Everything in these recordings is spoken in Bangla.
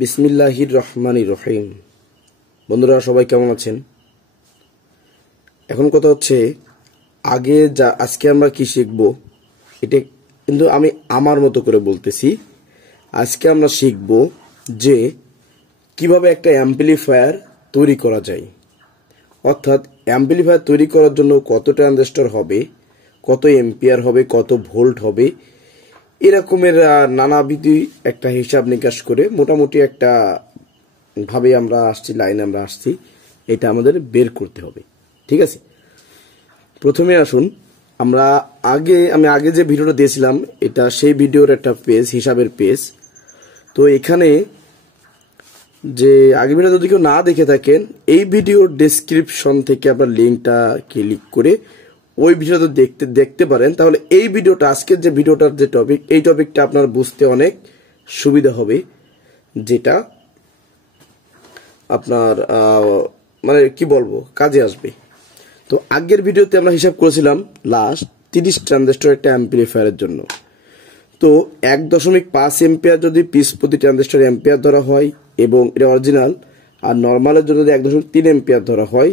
বিসমিল্লাহির রহমানির রহিম। বন্ধুরা সবাই কেমন আছেন? এখন কথা হচ্ছে আজকে আমরা কি শিখব, এটা কিন্তু আমি আমার মতো করে বলতেছি। আজকে আমরা শিখব যে কিভাবে একটা অ্যাম্পলিফায়ার তৈরি করা যায়, অর্থাৎ অ্যাম্পলিফায়ার তৈরি করার জন্য কত ট্রানজিস্টর হবে, কত এম্পিয়ার হবে, কত ভোল্ট হবে, এরকমের নানাবিধ একটা হিসাব নিকাশ করে মোটামুটি একটা ভাবে আমরা আসছি, এটা আমাদের বের করতে হবে। ঠিক আছে, প্রথমে আসুন আমি আগে যে ভিডিওটা দিয়েছিলাম, এটা সেই ভিডিওর একটা পেজ, হিসাবের পেজ। তো এখানে যে আগে ভিডিও যদি কেউ না দেখে থাকেন, এই ভিডিওর ডেসক্রিপশন থেকে আপনার লিঙ্কটা ক্লিক করে ওই ভিডিওটা দেখতে পারেন। তাহলে এই ভিডিওটা, আজকের যে ভিডিওটার যে টপিক, এই টপিকটা আপনার বুঝতে অনেক সুবিধা হবে, যেটা আপনার মানে কি বলবো, কাজে আসবে। তো আগের ভিডিওতে আমরা হিসাব করেছিলাম লাস্ট 30 ট্রানজিস্টর একটা অ্যাম্পলিফায়ারের জন্য। তো 1.5 এম্পিয়ার যদি পিস প্রতি ট্রানজিস্টর এম্পিয়ার ধরা হয়, এবং এটা অরিজিনাল, আর নর্মালের জন্য যদি 1.3 এম্পিয়ার ধরা হয়,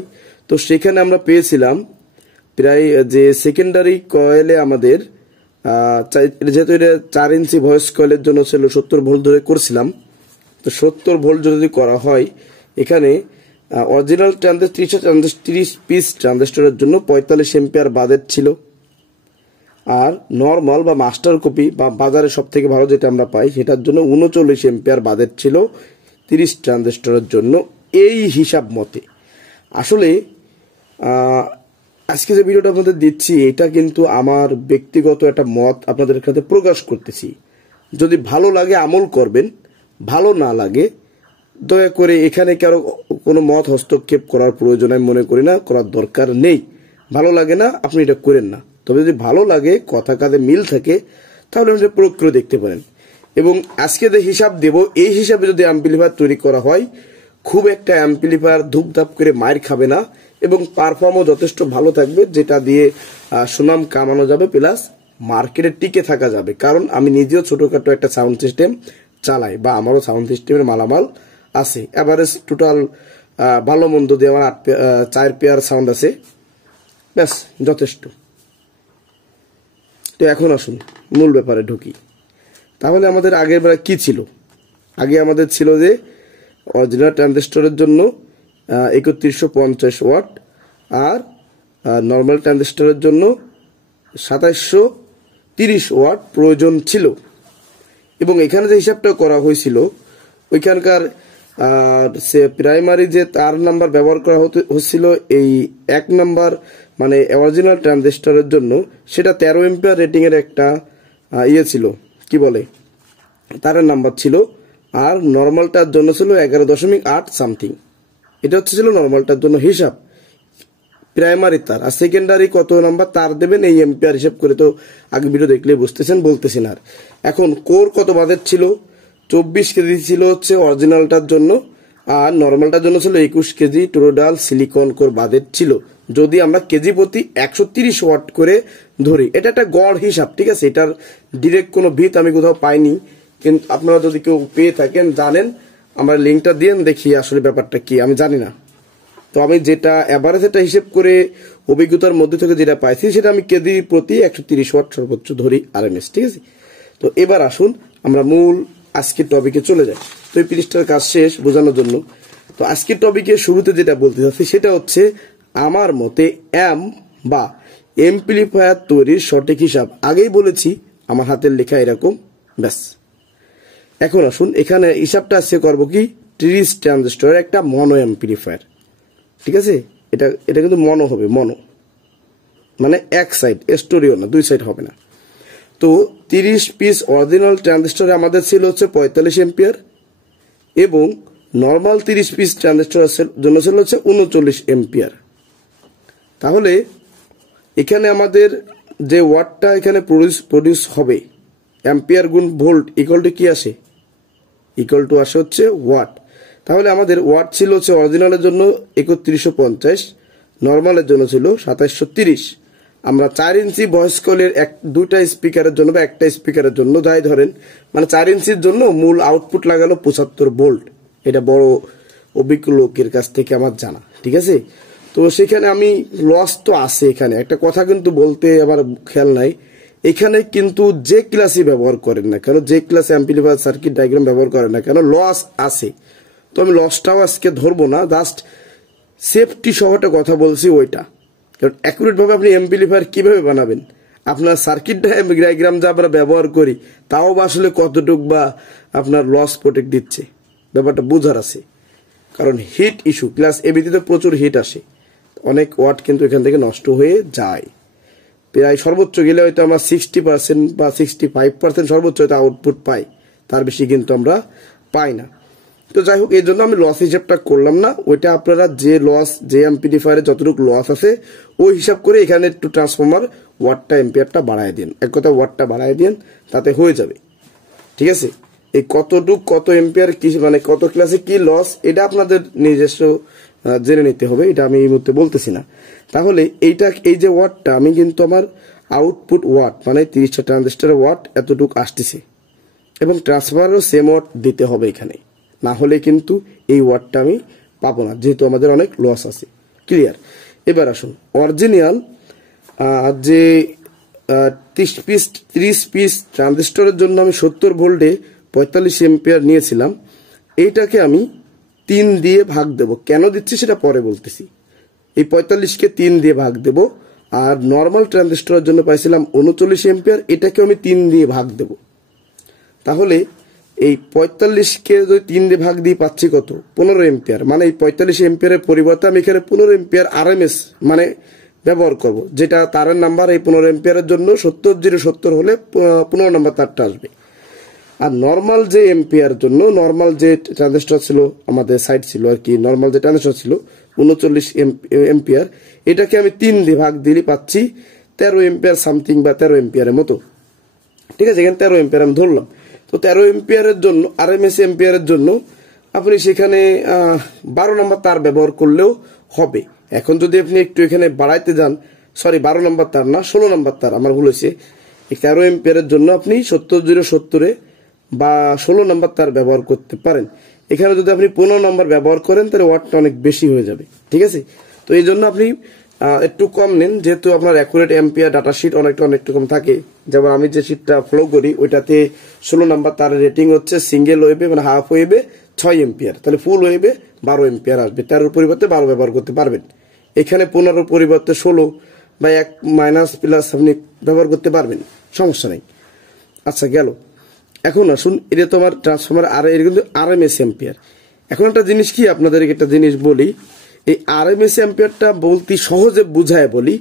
তো সেখানে আমরা পেয়েছিলাম প্রায় যে সেকেন্ডারি কয়েলে আমাদের যেহেতু এটা 4 ইঞ্চি ভয়েস কয়েলের জন্য ছিল 70 ভোল্ট ধরে করছিলাম। তো 70 ভোল্ট যদি করা হয়, এখানে অরিজিনাল 30 পিস ট্রানজিস্টরের জন্য 45 এম্পিয়ার বাদের ছিল, আর নর্মাল বা মাস্টার কপি বা বাজারে সব থেকে ভালো যেটা আমরা পাই, সেটার জন্য 39 এম্পিয়ার বাদের ছিল 30 ট্রানজিস্টরের জন্য। এই হিসাব মতে আসলে আজকে যে ভিডিওটা আপনাদের দিচ্ছি, এটা কিন্তু আমার ব্যক্তিগত একটা মত আপনাদের কাছে প্রকাশ করতেছি। যদি ভালো লাগে আমল করবেন, ভালো না লাগে দয়া করে এখানে কারো কোনো মত হস্তক্ষেপ করার প্রয়োজন আমি মনে করি না, করার দরকার নেই। ভালো লাগে না, আপনি এটা করেন না। তবে যদি ভালো লাগে, কথা কাজে মিল থাকে, তাহলে আপনি প্রয়োগ করে দেখতে পারেন। এবং আজকে যে হিসাব দেব, এই হিসাবে যদি অ্যাম্পলিফায়ার তৈরি করা হয়, খুব একটা অ্যাম্পলিফায়ার ধূপধাপ করে মায়ের খাবে না, এবং পারফর্মও যথেষ্ট ভালো থাকবে, যেটা দিয়ে সুনাম কামানো যাবে, প্লাস মার্কেটে টিকে থাকা যাবে। কারণ আমি নিজেও ছোটখাটো একটা সাউন্ড সিস্টেম চালাই, বা আমারও সাউন্ড সিস্টেমের মালামাল আছে। এভারেজ টোটাল ভালো মন্দ দিয়ে আমার 4 পেয়ার সাউন্ড আছে, ব্যাস যথেষ্ট। তো এখন আসুন মূল ব্যাপারে ঢুকি। তাহলে আমাদের আগের বেলা কি ছিল? আগে আমাদের ছিল যে অরিজিনাল ট্রানজিস্টরের জন্য 3150 ওয়াট, আর নর্মাল ট্রানজিস্টরের জন্য 2730 ওয়াট প্রয়োজন ছিল। এবং এখানে যে হিসাবটা করা হয়েছিল, ওইখানকার প্রাইমারি যে তার নাম্বার ব্যবহার করা হচ্ছিল, এই 1 নাম্বার মানে অরিজিনাল ট্রানজিস্টরের জন্য, সেটা 13 এম্পিয়ার রেটিং এর একটা ছিল, কি বলে, তারের নাম্বার ছিল। আর নর্মালটার জন্য ছিল 11.8 সামথিং। এটা ছিল নর্মালটার জন্য হিসাব, প্রাইমারি তার। আর সেকেন্ডারি কত নাম্বার তার দেবেন, এই এম্পিয়ার হিসাব করে তো আগে ভিডিও দেখলে বুঝতেছেন, বলতেছেন। আর এখন কোর কত বাদের ছিল? 24 কেজি ছিল হচ্ছে অরিজিনালটার জন্য, আর নর্মালটার জন্য ছিল 21 কেজি টোটাল সিলিকন কোর বাদের ছিল। যদি আমরা কেজি প্রতি 130 ওয়াট করে ধরি, এটা একটা গড় হিসাব, ঠিক আছে। এটার ডিরেক্ট কোনো ভিত আমি কোথাও পাইনি, কিন্তু আপনারা যদি কেউ পেয়ে থাকেন, জানেন, আমার লিঙ্কটা দিয়ে দেখি আসলে ব্যাপারটা কি, আমি জানি না। তো আমি যেটা এভারেজ এটা হিসেব করে অভিজ্ঞতার মধ্যে থেকে যেটা পাইছি, সেটা আমি কেজি প্রতি 130 ওয়াট সর্বোচ্চ ধরি আরএমএস, ঠিক আছে। তো এবার আসুন আমরা মূল আজকের টপিকে চলে যাই। তো এই পৃষ্ঠার কাজ শেষ বোঝানোর জন্য। তো আজকের টপিকে শুরুতে যেটা বলতে চাচ্ছি, সেটা হচ্ছে আমার মতে বা এমপ্লিফায়ার তৈরির সঠিক হিসাব। আগেই বলেছি, আমার হাতের লেখা এরকম, ব্যাস। এখন আসুন এখানে হিসাবটা আজকে করবো কি, 30 ট্রানজিস্টরের একটা মনো এমপ্লিফায়ার, ঠিক আছে। এটা কিন্তু মনো হবে, মনো মানে এক সাইড, স্টোরিও না, 2 সাইড হবে না। তো 30 পিস অরিজিনাল ট্রানজিস্টরে আমাদের ছিল হচ্ছে 45 এম্পিয়ার, এবং নর্মাল 30 পিস ট্রানজিস্টরের জন্য ছিল হচ্ছে 39 এম্পিয়ার। তাহলে এখানে আমাদের যে ওয়াটটা এখানে প্রডিউস হবে, অ্যাম্পিয়ার গুণ ভোল্ট ইকুয়াল টু কি আসে? ইকুয়াল টু আসে হচ্ছে ওয়াট। তাহলে আমাদের ওয়াট ছিল হচ্ছে অরিজিনালের জন্য 3150, নর্মালের জন্য ছিল 2730, আমরা 4 ইঞ্চি ভয়েস কলের দুইটা স্পিকারের জন্য বা একটা স্পিকারের জন্য যাই ধরেন, মানে 4 ইঞ্চির জন্য মূল আউটপুট লাগালো 75 ভোল্ট। এটা বড় অভিজ্ঞ লোকের কাছ থেকে আমার জানা, ঠিক আছে। তো সেখানে আমি লস তো আছে, এখানে একটা কথা কিন্তু বলতে আমার খেয়াল নাই, এখানে কিন্তু যে ক্লাসই ব্যবহার করেন না কেন, যে ক্লাসে অ্যাম্পলিফায়ার সার্কিট ডায়াগ্রাম ব্যবহার করেন না কেন, লস আছে। তো আমি লসটাও আজকে ধরবো না, জাস্ট সেফটি সহ একটা কথা বলছি ওইটা। কারণ অ্যাকুরেট ভাবে আপনি অ্যাম্পলিফায়ার কিভাবে বানাবেন, আপনার সার্কিট ডায়াগ্রাম যা আমরা ব্যবহার করি তাও বা আসলে কতটুক বা আপনার লস প্রোটেক্ট দিচ্ছে, ব্যাপারটা বোঝার আছে। কারণ হিট ইস্যু, ক্লাস এবিতে প্রচুর হিট আসে, অনেক ওয়াট কিন্তু এখান থেকে নষ্ট হয়ে যায়। প্রায় সর্বোচ্চ গেলে হয়তো আমরা 60% বা 65% সর্বোচ্চ হয়তো আউটপুট পাই, তার বেশি কিন্তু আমরা পাই না। তো যাই হোক, এই জন্য আমি লস হিসাবটা করলাম না, ওইটা আপনারা যে লস, যে অ্যাম্পলিফায়ারে যতটুকু লস আছে ওই হিসাব করে এখানে একটু ট্রান্সফর্মার ওয়াটটা এম্পিয়ারটা বাড়ায় দিন, এক কথা ওয়াটটা বাড়ায় দিন, তাতে হয়ে যাবে, ঠিক আছে। এই কতটুক কত এম্পিয়ার কি মানে কত ক্লাসে কি লস এটা আপনাদের নিজস্ব জেনে নিতে হবে, এটা আমি এই মুহূর্তে বলতেছি না। তাহলে এই যে ওয়াটটা আমি কিন্তু আমার আউটপুট ওয়াট মানে 30টা ট্রানজিস্টরের ওয়াট এতটুক আসতেছে, এবং ট্রান্সফারও সেম ওয়াট দিতে হবে এখানে, না হলে কিন্তু এই ওয়াটটা আমি পাবো না, যেহেতু আমাদের অনেক লস আছে। ক্লিয়ার? এবার আসুন, অরিজিনাল যে 30 পিস ট্রানজিস্টরের জন্য আমি 70 ভোল্টে 45 এম্পিয়ার নিয়েছিলাম, এইটাকে আমি 3 দিয়ে ভাগ দেব। কেন দিচ্ছি সেটা পরে বলতেছি। এই 45কে 3 দিয়ে ভাগ দেব, আর নর্মাল ট্রানজিস্টরের জন্য পাইছিলাম 39 এম্পিয়ার, এটাকে আমি 3 দিয়ে ভাগ দেব। তাহলে এই 45কে যদি 3 দিয়ে ভাগ দিয়ে পাচ্ছি কত, 15 এম্পিয়ার। মানে এই 45 এম্পিয়ারের পরিবর্তে আমি এখানে 15 এম্পিয়ার আরএমএস মানে ব্যবহার করব, যেটা তারের নাম্বার এই 15 এম্পিয়ারের জন্য 70 হলে 15 নাম্বার তারটা আসবে। আর নর্মাল যে এম্পিয়ার জন্য, নর্মাল যে ট্রানজিস্টর ছিল আমাদের সাইড ছিল আর কি, নর্মাল যে ট্রানজিস্টর ছিল 39 এম্পিয়ার, এটাকে আমি 3 দিয়ে ভাগ দিলে পাচ্ছি 13 এম্পিয়ার সামথিং বা 13 এম্পিয়ারের মতো, ঠিক আছে। এখানে 13 এম্পিয়ার আমি ধরলাম। তো 13 এম্পিয়ারের জন্য আরএমএস এম্পিয়ারের জন্য আপনি সেখানে 12 নম্বর তার ব্যবহার করলেও হবে। এখন যদি আপনি একটু এখানে বাড়াইতে যান, সরি 12 নম্বর তার না, 16 নম্বর তার, আমার ভুল হয়েছে। 13 এম্পিয়ারের জন্য আপনি 70 বা 16 নম্বর তার ব্যবহার করতে পারেন। এখানে যদি আপনি 15 নম্বর ব্যবহার করেন তাহলে ওয়াটটা অনেক বেশি হয়ে যাবে, ঠিক আছে। তো এই জন্য আপনি একটু কম নেন, যেহেতু আপনার অ্যাকুরেট এম্পিয়ার ডাটা শিট অনেকটা কম থাকে। যেমন আমি যে শিটটা ফলো করি ওইটাতে 16 নাম্বার তার রেটিং হচ্ছে সিঙ্গেল ওয়েভে মানে হাফ ওয়েভে 6 এম্পিয়ার, তাহলে ফুল ওয়েভে 12 এম্পিয়ার আসবে। 13 পরিবর্তে 12 ব্যবহার করতে পারবেন। এখানে 15 পরিবর্তে 16 বা 1 মাইনাস প্লাস আপনি ব্যবহার করতে পারবেন, সমস্যা নেই। আচ্ছা গেল। এখন আসুন, এটা তো আমার ট্রান্সফরমার আর এর কিন্তু আরএমএস এম্পিয়ার। এখন একটা জিনিস কি আপনাদের একটা জিনিস বলি, এই আরএমএস এম্পিয়ারটা বলতে সহজে বুঝায় বলি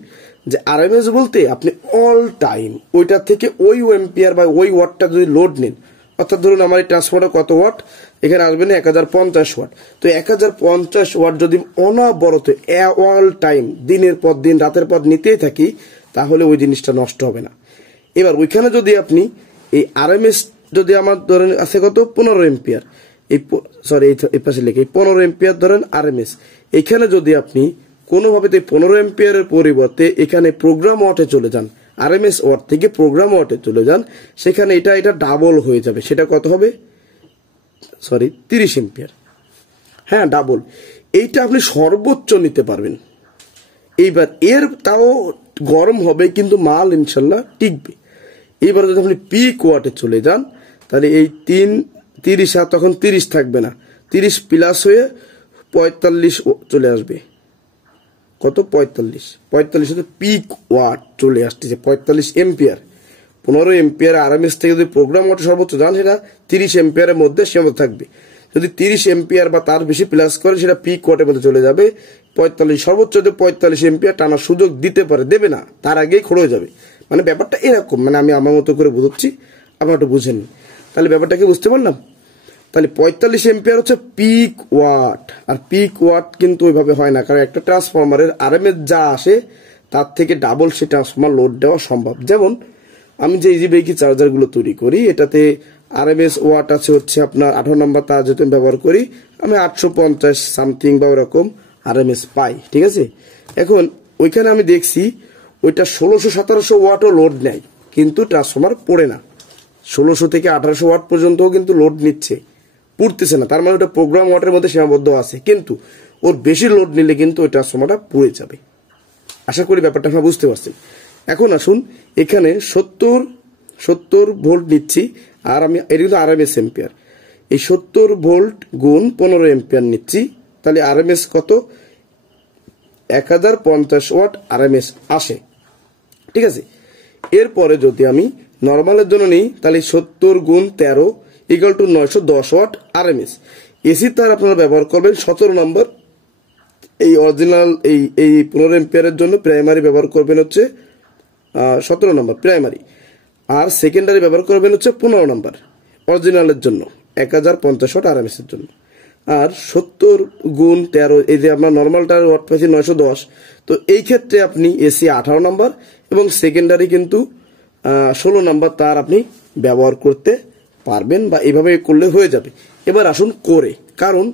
যে আরএমএস বলতে আপনি অল টাইম ওইটা থেকে ওই এম্পিয়ার বা ওই ওয়াটটা যদি লোড নেন, অর্থাৎ ধরুন আমার এই ট্রান্সফরমার কত ওয়াট, এখানে আসবে না 1050 ওয়াট। তো 1050 ওয়াট যদি অনবরত অল টাইম দিনের পর দিন রাতের পর নিতেই থাকি, তাহলে ওই জিনিসটা নষ্ট হবে না। এবার ওইখানে যদি আপনি এই আরএমএস যদি আমার ধরেন আছে কত 15 এম্পিয়ার, এই পাশে লিখে 15 এম্পিয়ার ধরেন আরএমএস, এখানে যদি আপনি কোনোভাবে 15 এম্পিয়ারের পরিবর্তে এখানে প্রোগ্রাম ওয়াটে চলে যান, আরএমএস ওয়াট থেকে প্রোগ্রাম ওয়াটে চলে যান, সেখানে এটা ডাবল হয়ে যাবে। সেটা কত হবে, 30 এম্পিয়ার। হ্যাঁ, ডাবল। এইটা আপনি সর্বোচ্চ নিতে পারবেন। এইবার এর তাও গরম হবে কিন্তু মাল ইনশাল্লাহ টিকবে। এইবার যদি আপনি পিক ওয়াটে চলে যান, তাহলে এই 30 আর তখন 30 থাকবে না, 30 প্লাস হয়ে 45 চলে আসবে। কত, 45 হতে পিক ওয়াট চলে আসতেছে 45 এম্পিয়ার। 15 এম্পিয়ার আরএমএস থেকে যদি প্রোগ্রাম ওয়াট সর্বোচ্চ যান, সেটা 30 এম্পিয়ারের মধ্যে সীমাবদ্ধ থাকবে। যদি 30 এম্পিয়ার বা তার বেশি প্লাস করে, সেটা পিক ওয়াটের মধ্যে চলে যাবে 45। সর্বোচ্চ 45 এম্পিয়ার টানার সুযোগ দিতে পারে, দেবে না, তার আগেই খড় হয়ে যাবে। মানে ব্যাপারটা এরকম, মানে আমি আমার মতো করে বুঝাচ্ছি, আপনারা একটু বুঝেন। তাহলে ব্যাপারটাকে বুঝতে পারলাম। তাহলে 45 এম্পিয়ার হচ্ছে পিক ওয়াট, আর পিক ওয়াট কিন্তু ওইভাবে হয় না, কারণ একটা ট্রান্সফরমারের আরএমএস যা আসে তার থেকে ডাবল সে ট্রান্সফরমার লোড দেওয়া সম্ভব। যেমন আমি যে ইজি ব্রেকি চার্জার গুলো তৈরি করি, এটাতে আরএমএস ওয়াট আছে হচ্ছে আপনার 18 নম্বর তার যেহেতু ব্যবহার করি, আমি 850 সামথিং বা ওরকম আরএমএস পাই, ঠিক আছে। এখন ওইখানে আমি দেখছি ওইটা 1600-1700 ওয়াটও লোড নেয়, কিন্তু ট্রান্সফরমার পড়ে না। 1600 থেকে 1800 ওয়াট পর্যন্তও কিন্তু লোড নিচ্ছে, পুড়তেছে না। তার মানে ওটা প্রোগ্রাম ওয়াটের মধ্যে সীমাবদ্ধ আছে, কিন্তু ওর বেশি লোড নিলে কিন্তু ওই ট্রান্সফরমারটা পুড়ে যাবে। আশা করি ব্যাপারটা আপনারা বুঝতে পারছেন। এখন আসুন, এখানে 70 ভোল্ট নিচ্ছি, আর আমি এটা কিন্তু আরএমএস এম্পিয়ার। এই 70 ভোল্ট গুণ 15 এম্পিয়ার নিচ্ছি, তাহলে আরএমএস কত? 1050 ওয়াট আরএমএস আসে। ঠিক আছে, এরপরে যদি আমি নর্মালের জন্য নিই, তাহলে 70 গুণ 13 equal to 910 watt RMS. AC তার আপনারা ব্যবহার করবেন 17 নম্বর। এই অরিজিনাল এই 15 এম্পিয়ারের জন্য প্রাইমারি ব্যবহার করবেন হচ্ছে 17 নম্বর প্রাইমারি, আর সেকেন্ডারি ব্যবহার করবেন হচ্ছে 15 নম্বর অরিজিনালের জন্য 1050 ওয়াট আরএমএস এর জন্য। আর 70 গুণ 13, এই যে আমরা নর্মালটার ওয়াট পাইছি 910, তো এই ক্ষেত্রে আপনি এসি 18 নম্বর এবং সেকেন্ডারি কিন্তু 16 নম্বর তার আপনি ব্যবহার করতে পারবেন, বা এইভাবে করলে হয়ে যাবে। এবার আসুন করে, কারণ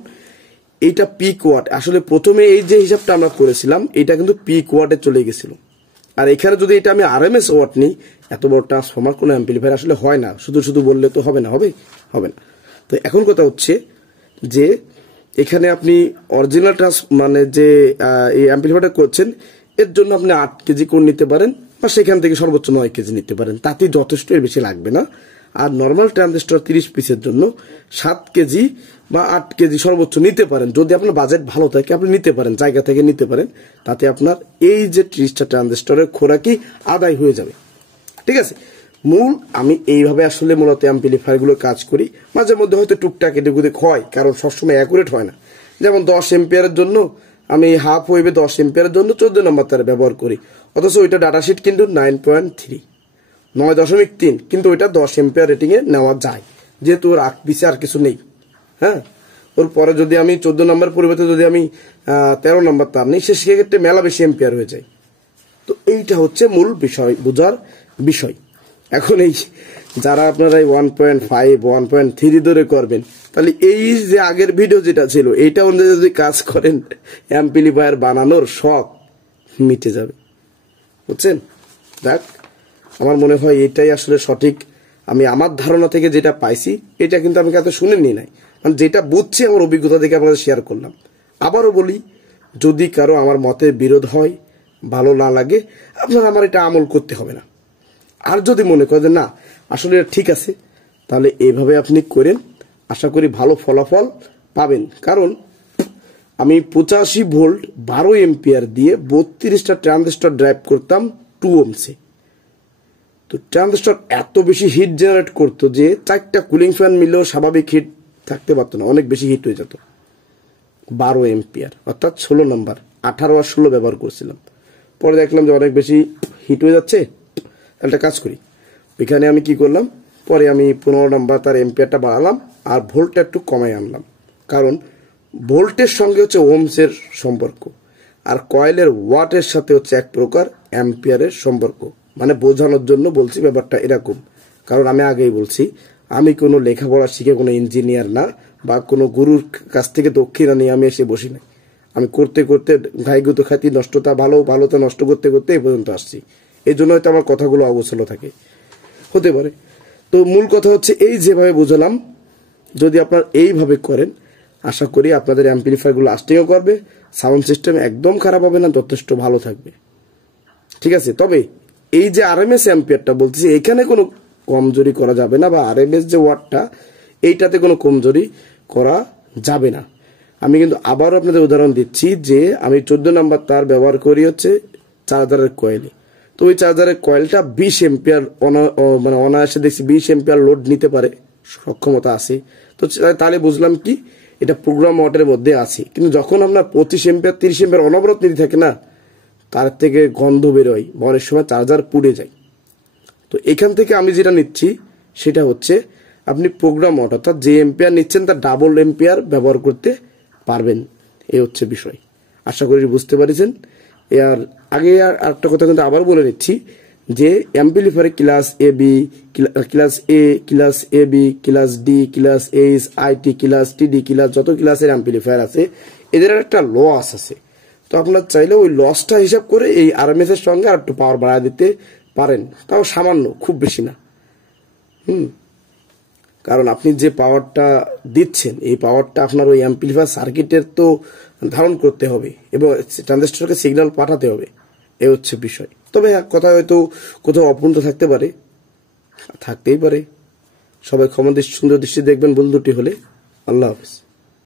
এইটা পিক ওয়াট, আসলে প্রথমে এই যে হিসাবটা আমরা করেছিলাম এটা কিন্তু পিক ওয়াটে চলে গেছিল। আর এখানে যদি এটা আমি আরএমএস ওয়াট নিই, এত বড় ট্রান্সফরমার কোনো অ্যাম্পলিফায়ার আসলে হয় না, শুধু বললে তো হবে না, হবে না। তো এখন কথা হচ্ছে যে এখানে আপনি অরিজিনাল মানে যে এই অ্যাম্পলিফায়ারটা করছেন, এর জন্য আপনি 8 কেজি কোর নিতে পারেন, বা সেখান থেকে সর্বোচ্চ 9 কেজি নিতে পারেন, তাতেই যথেষ্ট, এর বেশি লাগবে না। আর নর্মাল ট্রানজিস্টর 30 পিসের জন্য 7 কেজি বা 8 কেজি সর্বোচ্চ নিতে পারেন। যদি আপনার বাজেট ভালো থাকে আপনি নিতে পারেন, জায়গা থেকে নিতে পারেন, তাতে আপনার এই যে 30টা ট্রানজিস্টরের খোরাকি আদায় হয়ে যাবে। ঠিক আছে, মূল আমি এইভাবে আসলে মূলত অ্যাম্পলিফায়ার গুলো কাজ করি। মাঝে মধ্যে হয়তো টুকটাক এদিক হয়, কারণ সবসময় অ্যাকুরেট হয় না। যেমন 10 এম্পিয়ারের জন্য আমি হাফ ওয়েভে 10 এম্পিয়ারের জন্য 14 নম্বর তার ব্যবহার করি, অথচ ওইটা ডাটাশিট কিন্তু 9.3, কিন্তু ওইটা 10 এম্পিয়ার রেটিং এ নেওয়া যায়, যেহেতু ওর পিছে আর কিছু নেই। হ্যাঁ, ওর পরে যদি আমি 14 নম্বর পরিবর্তে যদি আমি 13 নম্বর তার নিই, সেক্ষেত্রে মেলা বেশি এম্পিয়ার হয়ে যায়। তো এইটা হচ্ছে মূল বিষয়, বোঝার বিষয়। এখন এই যারা আপনারা 1.5 1.3 ধরে করবেন, তাহলে এই যে আগের ভিডিও যেটা ছিল এইটা অনুযায়ী যদি কাজ করেন, অ্যাম্পলিফায়ার বানানোর শখ মিটে যাবে, বুঝছেন? দেখ, আমার মনে হয় এটাই আসলে সঠিক। আমি আমার ধারণা থেকে যেটা পাইছি, এটা কিন্তু আমি কাউকে শুনেনি নাই, মানে যেটা বুঝছি আমার অভিজ্ঞতা থেকে আপনাদের শেয়ার করলাম। আবারও বলি, যদি কারো আমার মতের বিরোধ হয়, ভালো না লাগে, আপনারা আমার এটা আমল করতে হবে না। আর যদি মনে করেন না আসলে এটা ঠিক আছে, তাহলে এইভাবে আপনি করেন, আশা করি ভালো ফলাফল পাবেন। কারণ আমি 85 ভোল্ট 12 এম্পিয়ার দিয়ে 32টা ট্রানজিস্টর ড্রাইভ করতাম 2 ওহমসে। তো ট্রানজিস্টর এত বেশি হিট জেনারেট করতো যে 4টা কুলিং ফ্যান মিলেও স্বাভাবিক হিট থাকতে পারতো না, অনেক বেশি হিট হয়ে যেত। 12 এম্পিয়ার অর্থাৎ 16 নম্বর, 18 আর 16 ব্যবহার করছিলাম। পরে দেখলাম যে অনেক বেশি হিট হয়ে যাচ্ছে, একটা কাজ করি, ওইখানে আমি কি করলাম, পরে আমি 15 নম্বর তার এম্পিয়ারটা বাড়ালাম আর ভোল্টটা একটু কমাই আনলাম। কারণ ভোল্টের সঙ্গে হচ্ছে ওহমসের সম্পর্ক, আর কয়েলের ওয়াটের সাথে হচ্ছে এক প্রকার অ্যাম্পিয়ারের সম্পর্ক। মানে বোঝানোর জন্য বলছি ব্যাপারটা এরকম। কারণ আমি আগেই বলছি, আমি কোনো লেখাপড়া শিখে কোনো ইঞ্জিনিয়ার না, বা কোনো গুরুর কাছ থেকে দক্ষিণা নিয়ে আমি এসে বসি নাই। আমি করতে করতে ঘাইগুতো খ্যাতি নষ্টতা ভালোতা নষ্ট করতে করতে এই পর্যন্ত আসছি। এই জন্য হয়তো আমার কথাগুলো অগোছালো থাকে, হতে পারে। তো মূল কথা হচ্ছে এই যেভাবে বুঝলাম, যদি আপনার এইভাবে করেন, আশা করি আপনাদের অ্যাম্পলিফায়ারগুলো লাস্টিংও করবে, সাউন্ড সিস্টেম একদম খারাপ হবে না, যথেষ্ট ভালো থাকবে। ঠিক আছে, তবে এই যে আরএমএস অ্যাম্পিয়ারটা বলতেছি, এখানে কোনো কমজোরি করা যাবে না, বা আরএমএস যে ওয়াটটা এইটাতে কোনো কমজোরি করা যাবে না। আমি কিন্তু আবারও আপনাদের উদাহরণ দিচ্ছি যে আমি 14 নম্বর তার ব্যবহার করি হচ্ছে চার্জারের কয়েলে। তো ওই চার্জারের কয়েলটা 20 এম্পিয়ার মানে অনায়াসে দেখছি 20 এম্পিয়ার লোড নিতে পারে, সক্ষমতা আছে। তো তাহলে বুঝলাম কি, এটা প্রোগ্রাম ওয়াটের মধ্যে আছে। কিন্তু যখন আপনার 25 এম্পিয়ার 30 এম্পিয়ার অনবরত নিতে থাকে না, তার থেকে গন্ধ বেরোয়, অনেক সময় চার্জার পুড়ে যায়। তো এখান থেকে আমি যেটা নিচ্ছি সেটা হচ্ছে আপনি প্রোগ্রাম ওয়াট, অর্থাৎ যে এম্পিয়ার নিচ্ছেন তার ডাবল এম্পিয়ার ব্যবহার করতে পারবেন, এই হচ্ছে বিষয়। আশা করি বুঝতে পারছেন। আর আগে আর একটা কথা কিন্তু আবার বলে নিচ্ছি যে অ্যাম্পলিফায়ারে class A B, class A, class A B, class D, class H, IT, class TD, class যত ক্লাসের অ্যাম্পলিফায়ার আছে, এদের একটা লস আছে। তো আপনার চাইলে ওই লসটা হিসাব করে এই আরএমএস এর সঙ্গে আর একটু পাওয়ার বাড়া দিতে পারেন, তাও সামান্য, খুব বেশি না। কারণ আপনি যে পাওয়ারটা দিচ্ছেন এই পাওয়ারটা আপনার ওই অ্যাম্পলিফায়ার সার্কিটের তো ধারণ করতে হবে এবং ট্রানজিস্টরকে সিগন্যাল পাঠাতে হবে, এই হচ্ছে বিষয়। তবে কথা হয়তো কোথাও অপূর্ণ থাকতে পারে, থাকতেই পারে। সবাই ক্ষমা সুন্দর দৃষ্টি দেখবেন ভুল দুটি হলে। আল্লাহ হাফেজ।